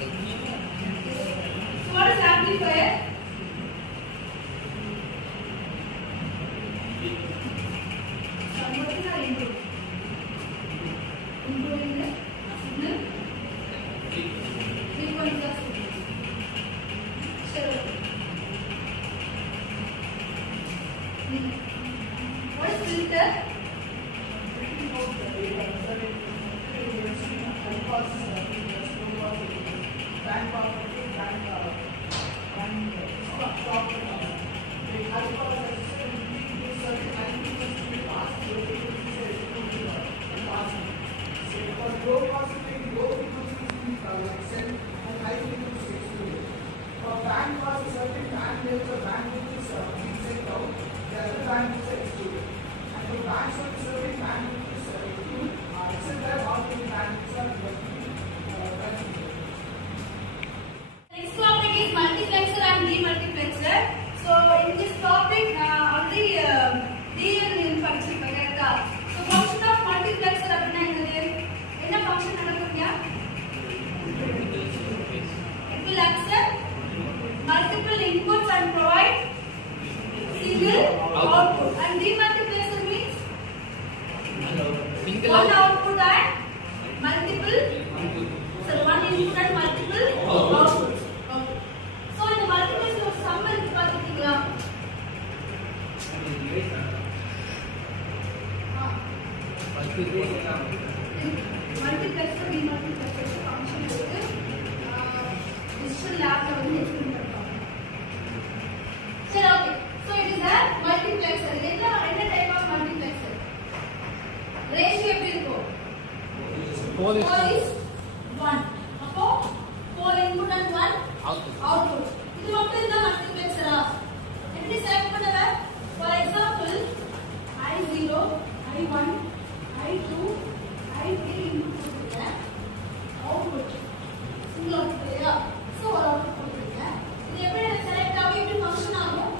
So what is amplifier? Converting or improving? Improving the signal. Frequency of signal. Sure. What is filter? Next topic is multiplexer and demultiplexer. So in this topic, already DL படிச்சிருப்பேன் கரெக்ட்டா. So function of multiplexer அப்படினா என்னது? என்ன function நடக்குதுங்க? It will accept multiple inputs and provide single output. And demultiplexer means one output and multiple. So one input and multiple outputs. Okay. So in the multiplexer of sum இருக்கு பாத்தீங்களா? Multiplexer demultiplexer function இருக்கு. Digital lab ல வந்து explain பண்ணுவாங்க. சரி okay. So it is a multiplexer. என்ன type of multiplexer? Ratio எப்படி இருக்கும்? 4 is 1. அப்போ 4 input and 1 output. இது மட்டும் தான் மல்டிப்ளெக்சரா? எப்படி செலக்ட் பண்ணுவ? For example, I0, I1, I2, I3 input கொடுத்துருக்கேன். Output single output இல்லையா? So ஒரு output கொடுத்துருக்கேன். இது எப்படி செலக்ட் ஆகும்? எப்படி ஃபங்க்ஷன் ஆகும்?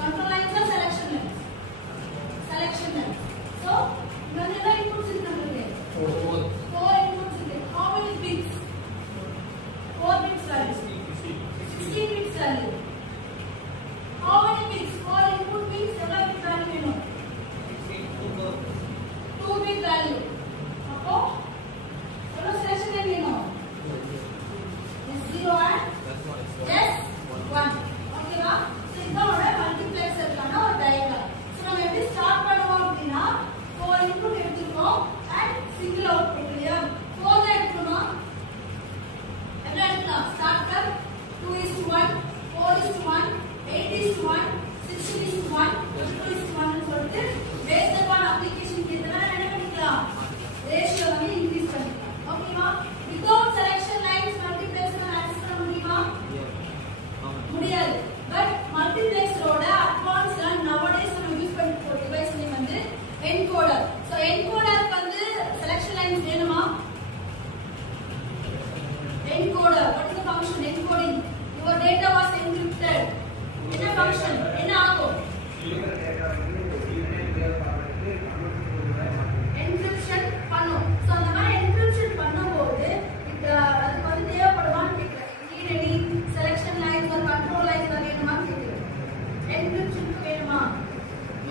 Control lines or selection lines? Selection lines. So இங்க என்ன inputs இருக்கு நமக்கு? 4 inputs இருக்கு. How many bits? 4 bits value. 16 bits value. How many bits? 4 input bits எவ்வளவு bit value வேணும்? 2 bit value. அப்போ எவ்வளவு selection line வேணும்? S0 and S1. ஓகேவா? So இதோட மல்டிப்ளெக்சர்க்கான ஒரு டயக்ராம். So நம்ம எப்படி ஸ்டார்ட் பண்ணுவோம் அப்படினா 4 input எடுத்துக்கோம் and single output இல்லையா? 4 தான் எடுக்கணும். எப்படி எடுக்கலாம்? Start from 2:1, 4:1, 8:1, 16:1, 22:1 னு சொல்லிட்டு based upon application கேட்டா என்ன பண்ணிக்கலாம்? ரேஷியோ வந்து இன்கிரீஸ் பண்ணிக்கலாம். ஓகேவா? Without selection lines multiplexer access பண்ண முடியுமா? முடியாது. But multiplexeரோட advanced and nowadays நம்ம யூஸ் பண்ணிட்டு டிவைஸ் நேம் வந்து encoder. So encoder வந்து selection lines வேணுமா? Encoder. What is the function? Encoding. Your data was encrypted. என்ன function? என்ன ஆகும்? Encryption பண்ணும். So அந்த மாதிரி encryption பண்ணும்போது அதுக்கு வந்து தேவைப்படுமான்னு கேக்குறேன். Need any selection lines or control lines வேணுமான்னு கேக்குறேன். Encryption வேணுமா?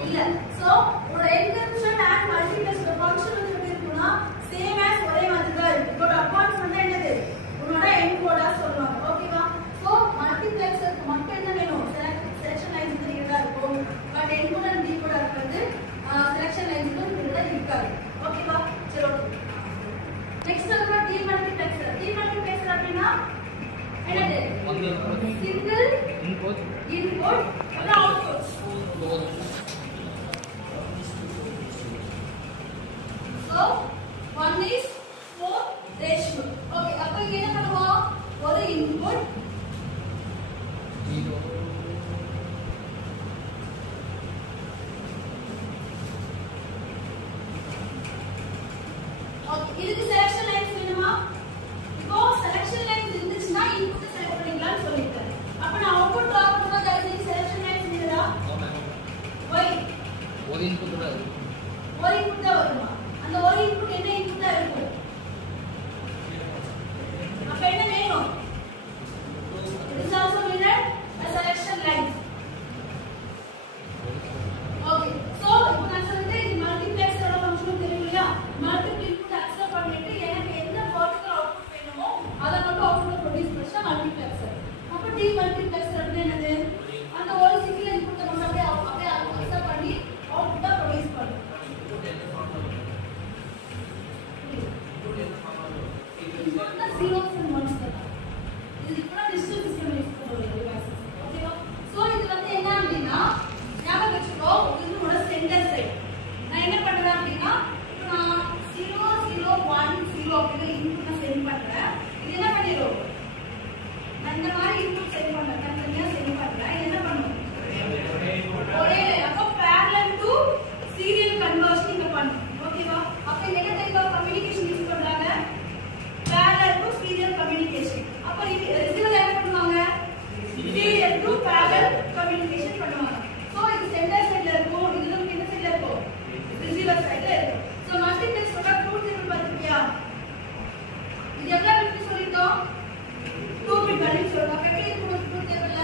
இல்ல. So ஒரு encryption and multiplexer function வந்து எப்படி இருக்கும்னா same as ஒரே மாதிரி தான் இருக்கு. இதோட advanced வந்து என்னது? உன்னோட encoder சொல்லுவாங்க. ஓகேவா? So multiplexerக்கு மட்டும் என்ன வேணும்? Selection lines வந்து இதா இருக்கும். But encoder and decoder வந்து selection lines வந்து இதா இருக்காது. ஓகேவா? சரி ஓகே. Next வந்து demultiplexer. Demultiplexer அப்படினா என்னது? Single input and output. So one is 4 ratio. Okay, அப்ப இங்க என்ன பண்ணுவோம்? ஒரு input 0. Okay, இதுக்கு selection lines வேணுமா? இப்போ selection lines இருந்துச்சுன்னா input செலக்ட் பண்ணிக்கலாம்னு சொல்லிட்டேன். அப்ப நான் output ட்ராப் பண்ணும்போது அதுக்கு selection lines இல்லடா? why? ஒரு input தான் வருமா? அந்த ஒரு input என்ன input-ஆ இருக்கும்? இது உங்களோட சென்டர் சைடு. நான் என்ன பண்றேன் அப்படின்னா இப்போ நான் 0 0 1 0 அப்படிங்கிற இன்புட் நான் சென்ட் பண்றேன். இது என்ன பண்ணிரும்? நான் இந்த மாதிரி இன்புட் சென்ட் பண்றேன், தனித்தனியா சென்ட் பண்றேன். என்ன பண்ணும்? ஒரே அப்போ parallel to serial conversion இங்க பண்ணும். ஓகேவா? அப்ப என்ன டைப் ஆஃப் கம்யூனிகேஷன் யூஸ் பண்றாங்க? parallel to serial communication. அப்ப ரிசீவர் என்ன பண்ணுவாங்க? serial to parallel communication பண்ணுவாங்க. சோ இது சென்டர் சைடுல இருக்கும், இது இந்த சைடுல இருக்கும், ரிசீவர் சைடுல இருக்கும். சோ மல்டிப்ளெக்ஸோட ட்ரூத் டேபிள் பாத்துக்கியா? இது எவ்வளவு பிட் சொல்லிட்டோம்? 2 பிட் வேல்யூ சொல்றோம். அப்ப எப்படி இருக்கும் ட்ரூத் டேபிள்ல?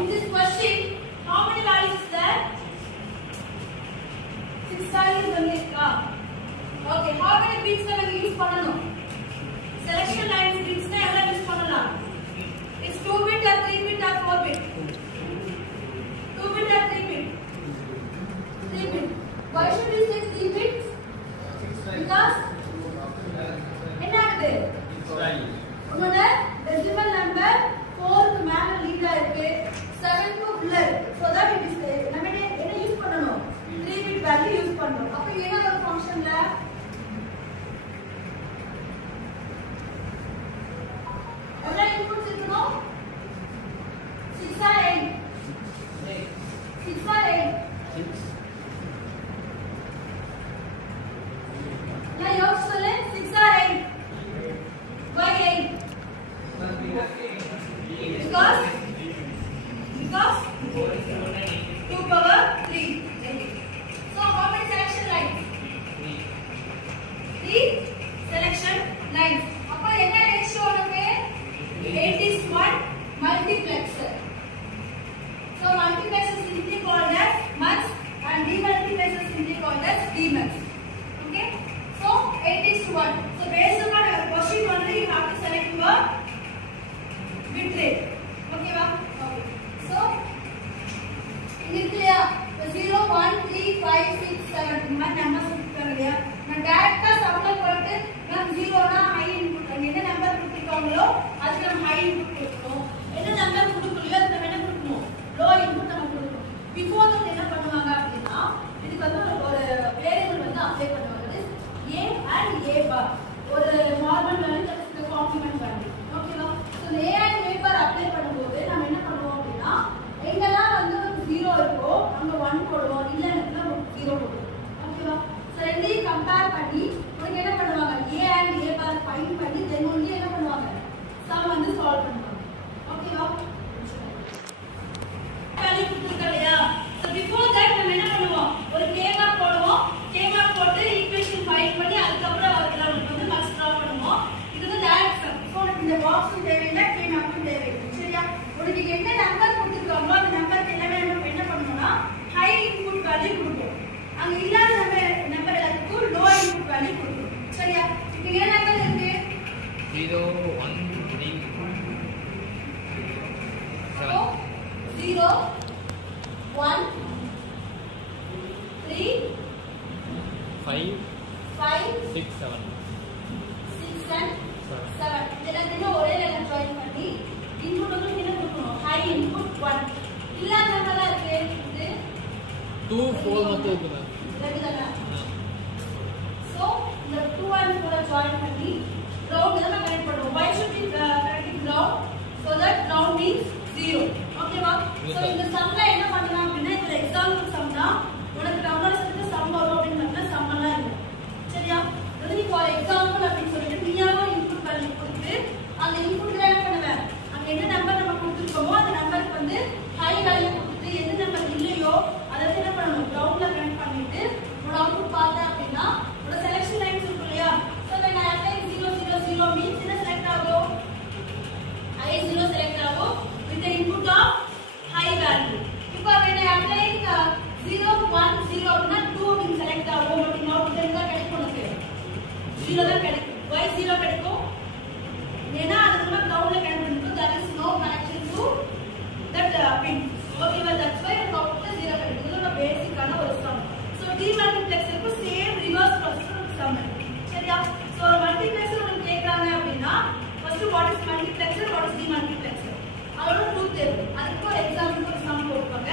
In this question, how many values is there? 6 values only. Okay, how many bits can we use பண்ணனும்? Selection lines bits na எவ்வளவு யூஸ் பண்ணலாம்? It's 2 bit or 3 bit or 4 bit? 2 bit or 3 bit? 3 bit. Why should we say 3 bits? Because என்ன ஆகுது? உங்களோட decimal number 4 க்கு மேல lead ஆயிருக்கு, 7 க்கு உள்ள இருக்கு. So that it is நம்ம என்ன யூஸ் பண்ணனும்? 3 bit value யூஸ் பண்ணனும். அப்ப என்ன ஒரு ஃபங்க்ஷன்ல எவ்வளவு இன்புட்ஸ் இருக்கணும்? 6 or 8? 6 or 8? 6. நான் யோசிச்சு சொல்ல 6 or 8? Why 8? Because 2 power 3. So how many selection lines? 3 selection lines. அப்ப என்ன ரேஷியோ உனக்கு? 8:1 multiplexer. So multiplexer is simply called as mux and demultiplexer is simply called as demux. Okay? So 8:1. So based on our question only you have to select your bit rate. Okay va? Okay. So இதுலயா 0 1 3 5 6 7 இந்த மாதிரி numbers கொடுத்துருக்கலையா? நான் டைரக்டா சம்ல போட்டு நான் 0 னா high input, என்ன number கொடுத்திருக்காங்களோ அதுக்கு நம்ம ஹை இன்புட் கொடுக்கணும். என்ன நம்பர் கொடுக்கலையோ அதுக்கு நம்ம என்ன கொடுக்கணும்? லோ இன்புட் நம்ம கொடுக்கணும். பிஃபோர் தட் என்ன பண்ணுவாங்க அப்படினா இதுக்கு வந்து ஒரு வேரியபிள் வந்து அப்ளை பண்ணுவாங்க. a and a bar ஒரு normal value that's complement value. ஓகேவா? So a and a bar apply பண்ணும்போது நம்ம என்ன பண்ணுவோம் அப்படினா எங்கெல்லாம் வந்து 0 இருக்கோ அங்க 1 போடுவோம், இல்ல இடத்துல 0 போடுவோம். ஓகேவா? சோ ரெண்டையும் கம்பேர் பண்ணி உங்களுக்கு என்ன பண்ணுவாங்க? a and a bar find பண்ணி தென் only என்ன பண்ணுவாங்க? சம் வந்து சால்வ் பண்ணுவாங்க. ஓகேவா? வேல்யூ கொடுத்துருக்கலையா? சோ பிஃபோர் தட் நம்ம என்ன பண்ணுவோம்? ஒரு k bar போடுவோம். k bar போட்டு ஈக்குவேஷன் ஃபைண்ட் பண்ணி அதுக்கு அப்புறம் அதுல வந்து மார்க்ஸ் டிரா பண்ணுவோம். 0 1 3 So 0 1 3 5 5 6 7 6 and 7 இதெல்லாம் ஒரே லைன்ல ஜாயின் பண்ணி இன்புட் வந்து என்ன கொடுக்கணும் ஹை இன்புட் 1 இல்லாத நம்பரா இருக்கு இது 2 4 மட்டும் இருக்கு மேம் ரெண்டுதானா சோ இந்த 2 and கூட ஜாயின் பண்ணி கிரவுண்ட் இதெல்லாம் கனெக்ட் பண்ணுவோம் why should we connect ground so that ground means 0 ஓகேவா சோ இந்த சம்ல என்ன பண்ணலாம் அப்படினா இந்த எக்ஸாம்பிள் சம்னா உனக்கு நம்பர்ஸ்க்கு சம் வரும் அப்படினா சம் எல்லாம் இல்ல சரியா அது நீ ஃபார் எக்ஸாம்பிள் அப்படி சொல்லிட்டு நீயாவா இன்புட் பண்ணி கொடுத்து அந்த இன்புட்ல என்ன பண்ணுவ அங்க என்ன நம்பர் நம்ம கொடுத்துருக்கோமோ அந்த நம்பருக்கு வந்து ஹை வேல்யூ கொடுத்து எந்த நம்பர் இல்லையோ அதை என்ன பண்ணணும் கிரவுண்ட்ல கனெக்ட் பண்ணிட்டு உங்க அவுட்புட் பார்த்தா அப்படினா உங்க செலக்ஷன் லைன்ஸ் இருக்கு இல்லையா so when I apply 0 0 0 means என்ன செலக்ட் ஆகும் I 0 செலக்ட் ஆகும் with the input of high value இப்போ when I apply 0 1 0 அப்படினா 2 அப்படிங்க செலக்ட் ஆகும் பட் இங்க அவுட்புட் என்ன கிடைக்கும் உனக்கு 0 தான் கிடைக்கும் why 0 கிடைக்கும் ஏனா அது நம்ம கிரவுண்ட்ல கனெக்ட் பண்ணிருக்கோம் there is no connection to that pin okay well that's why the output 0 கிடைக்கும் இது ஒரு பேசிக்கான ஒரு சம் so demultiplexerக்கு சேம் ரிவர்ஸ் ப்ராசஸ் சம் சரியா so மல்டிப்ளெக்சர் உங்களுக்கு கேக்குறாங்க அப்படினா first what is multiplexer what is demultiplexer அதோட ட்ரூத் இருக்கு அதுக்கு ஒரு எக்ஸாம்பிள் ஒரு சம் போடுவாங்க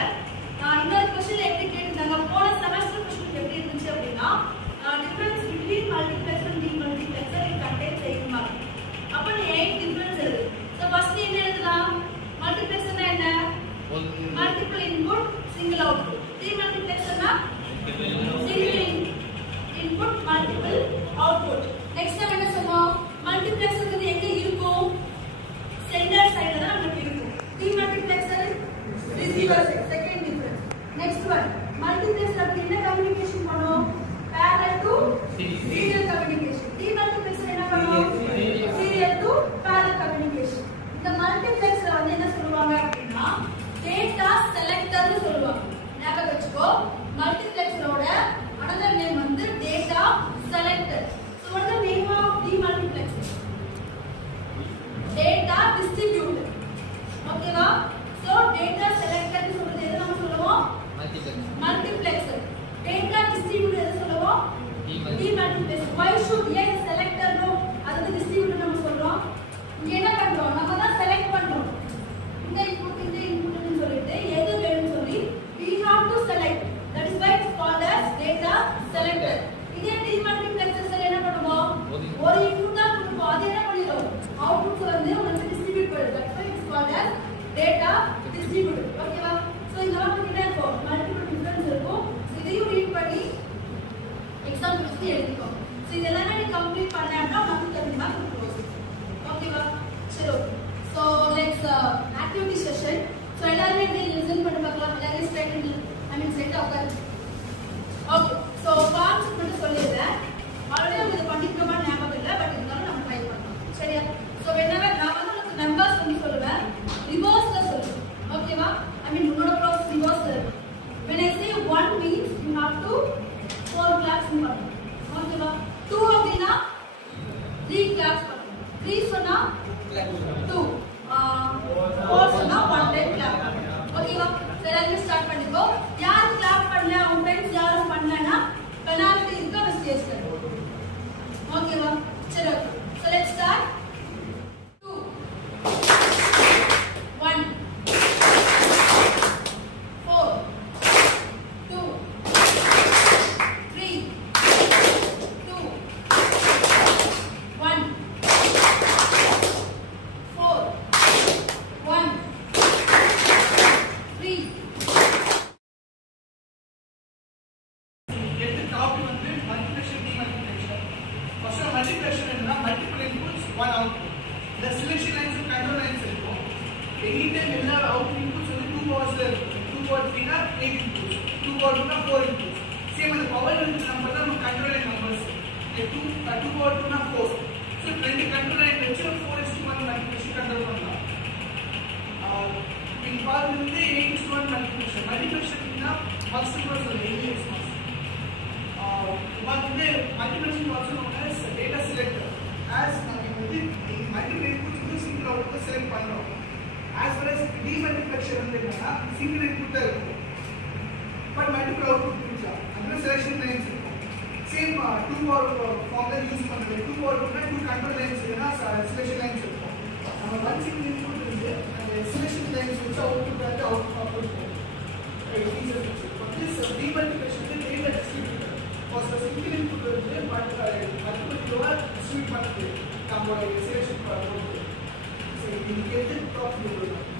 இன்னொரு क्वेश्चन எப்படி கேட்டிருந்தாங்க போன செமஸ்டர் क्वेश्चन எப்படி இருந்துச்சு அப்படினா difference between multiplexer and demultiplexer it contains 8 marks அப்ப நீ 8 டிஃபரன்ஸ் இருக்கு சோ ஃபர்ஸ்ட் என்ன எழுதலாம் மல்டிப்ளெக்சர்னா என்ன மல்டிபிள் இன்புட் சிங்கிள் அவுட்புட் demultiplexerனா single input multiple output next நம்ம என்ன சொன்னோம் மல்டிப்ளெக்சர் எங்க இருக்கும் சென்டர் சைடுல தான் நமக்கு இருக்கும் demultiplexer receiver side second difference next one multiplexer அப்படி என்ன கம்யூனிகேஷன் பண்ணும் parallel to serial communication demultiplexer என்ன பண்ணும் serial to parallel communication இந்த மல்டிப்ளெக்சர் வந்து என்ன சொல்லுவாங்க அப்படினா டேட்டா செலக்டர்னு சொல்லுவாங்க ஞாபகம் வச்சுக்கோ மல்டிப்ளெக்சரோட another name வந்து data selector so what is the name of demultiplexer data distributor ஓகேவா so data selector னு சொல்றது எது நம்ம சொல்லுவோம் multiplexer data distributor எது சொல்லுவோம் demultiplexer why should a selector no அது distributor நம்ம சொல்றோம் இங்க என்ன பண்றோம் நம்ம தான் செலக்ட் பண்றோம் இந்த இன்புட் னு சொல்லிட்டு எது வேணும்னு சொல்லி we have to select that is why it's called as data selector இதே demultiplexer என்ன பண்ணுவோம் ஒரு இன்புட் தான் கொடுப்போம் அது என்ன பண்ணிரும் அவுட்புட் வந்து உங்களுக்கு டிஸ்ட்ரிபியூட் பண்ணுது that's why it's called as data distributor ஓகேவா சோ இந்த மாதிரி கிட்ட இருக்கும் மல்டிபிள் டிஃபரன்ஸ் இருக்கும் இதையும் ரீட் பண்ணி எக்ஸாம் வச்சு எழுதிக்கோ சோ இதெல்லாம் நீ கம்ப்ளீட் பண்ணாமனா நமக்கு தெரியுமா ஓகேவா சரி so let's activity session so எல்லாரும் இப்படி லிசன் பண்ணி பார்க்கலாம் எல்லாரும் ஸ்ட்ரைட் ஸ்ட்ரைட்டா உட்காருங்க ஓகே சோ கான்செப்ட் மட்டும் சொல்லிடுறேன் ஆல்ரெடி நம்ம இத பண்ணிருக்கோமா ஞாபகம் இல்ல பட் இருந்தாலும் நம்ம ட்ரை பண்ணலாம் சரியா சோ whenever நான் வந்து உங்களுக்கு நம்பர்ஸ் பண்ணி சொல்லுவேன் ரிவர்ஸ்ல சொல்லுவேன் ஓகேவா I mean உன்னோட ப்ராசஸ் ரிவர்ஸ்ல இருக்கு when I say 1 means you have to 4 claps பண்ணணும் ஓகேவா 2 அப்படினா 3 claps பண்ணணும் 3 சொன்னா 2 4 சொன்னா 1 time clap பண்ணணும் ஓகேவா எல்லாரும் ஸ்டார்ட் பண்ணிக்கோ யார் கிளாப் பண்ணல உங்க फ्रेंड्स யாரும் பண்ணலனா பெனால்டி இருக்கு அந்த ஸ்டேஜ்ல ஓகேவா சரி so let's start 2 1 4 2 3 2 1 4 1 3 multiplexer is multiple inputs, one output. The selection lines and control lines இருக்கும். Anytime எல்லா output inputs வந்து 2 powers ல இருக்கும். 2 power 3 னா 8 inputs, 2 power 2 னா 4 inputs. Same அந்த power unit number தான் நம்ம control line numbers. 2 power 2 னா 4. So ரெண்டு control line வச்சு 4:1 multiplexer control பண்ணலாம். இந்த பால் வந்து 8:1 multiplexer. Multiplexer னா first process வந்து 8x mass. But the multiplexer also known as data selector. As we structure வந்து என்னன்னா சிங்கிள் இன்புட் தான் இருக்கும் பட் மல்டிபிள் அவுட்புட் இருக்கலாம் அதுல செலக்ஷன் லைன்ஸ் இருக்கும் சேம் 2 or ஃபார்ம் தான் யூஸ் பண்றது 2 or 2 கண்ட்ரோல் லைன்ஸ் இருக்குன்னா செலக்ஷன் லைன்ஸ் இருக்கும் நம்ம ஒன் சிங்கிள் இன்புட் இருந்து அந்த செலக்ஷன் லைன்ஸ் வச்சு அவுட்புட் வந்து அவுட்புட் இருக்கும் this demultiplication is very distributed because the single input வந்து மல்டிபிள் டிஸ்ட்ரிபியூட் பண்ணுது நம்மளோட செலக்ஷன் பண்ணும்போது சோ இது கேட்டு ப்ராப்ளம்